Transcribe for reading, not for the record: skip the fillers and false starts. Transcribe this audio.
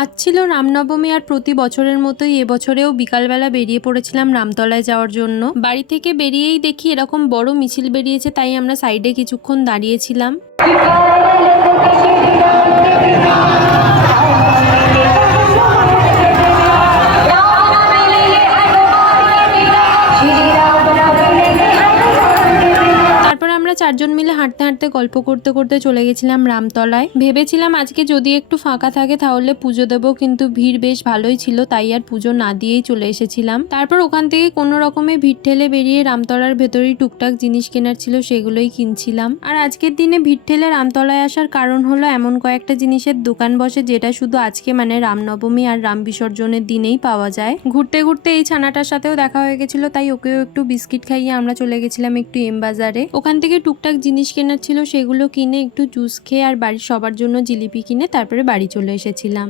আজ ছিল রামনবমী আর প্রতি বছরের মতোই এবছরেও বিকালবেলা বেরিয়ে পড়েছিলাম রামতলায় যাওয়ার জন্য। বাড়ি থেকে বেরিয়েই দেখি এরকম বড় মিছিল বেরিয়েছে, তাই আমরা সাইডে কিছুক্ষণ দাঁড়িয়েছিলাম। চারজন মিলে হাঁটতে হাঁটতে গল্প করতে করতে চলে গেছিলাম রামতলায়। ভেবেছিলাম আজকে যদি একটু ফাঁকা থাকে তাহলে পুজো দেবো, কিন্তু ভিড় বেশ ভালোই ছিল, তাই আর পুজো না দিয়েই চলে এসেছিলাম। তারপর ওখান থেকে কোনো রকমে ভিড় ঠেলে বেরিয়ে রামতলার ভেতরেই টুকটাক জিনিস কেনার ছিল, সেগুলোই কিনছিলাম। আর আজকের দিনে ভিড় ঠেলে রামতলায় আসার কারণ হলো এমন কয়েকটা জিনিসের দোকান বসে যেটা শুধু আজকে মানে রামনবমী আর রাম বিসর্জনের দিনেই পাওয়া যায়। ঘুরতে ঘুরতে এই ছানাটার সাথেও দেখা হয়ে গেছিল, তাই ওকেও একটু বিস্কিট খাইয়ে আমরা চলে গেছিলাম একটু এম বাজারে। ওখান থেকে টুকটাক জিনিস কেনার ছিল, সেগুলো কিনে একটু জুস খেয়ে আর বাড়ির সবার জন্য জিলিপি কিনে তারপরে বাড়ি চলে এসেছিলাম।